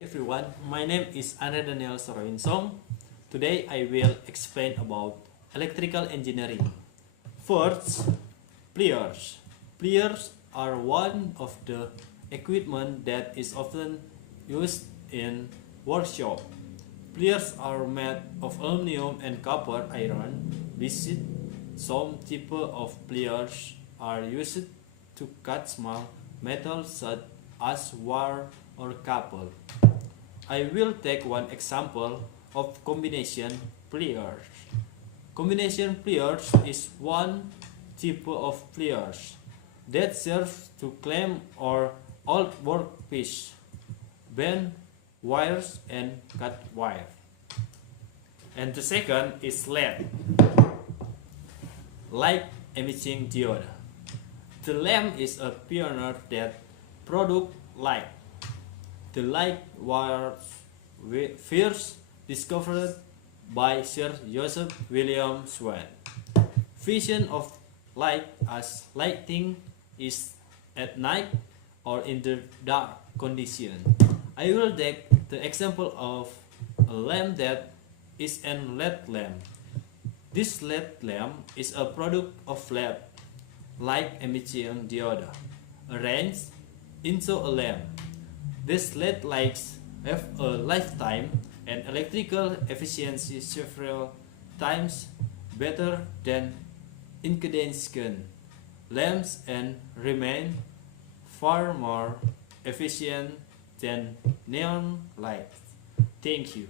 Everyone, my name is Andre Daniel Soroinsong. Today I will explain about electrical engineering. First, pliers. Pliers are one of the equipment that is often used in workshop. Pliers are made of aluminum and copper iron. Besides, some types of pliers are used to cut small metal such as wire or cable. I will take one example of combination pliers. Combination pliers is one type of pliers that serves to clamp or alt workpiece, bend wires and cut wire. And the second is LED, light emitting diode. The lamp is a pioneer that produces light. The light was first discovered by Sir Joseph William Swan. Vision of light as lighting is at night or in the dark condition. I will take the example of a lamp that is an LED lamp. This LED lamp is a product of LED, light emitting diode, arranged into a lamp. These LED lights have a lifetime and electrical efficiency several times better than incandescent lamps and remain far more efficient than neon lights. Thank you.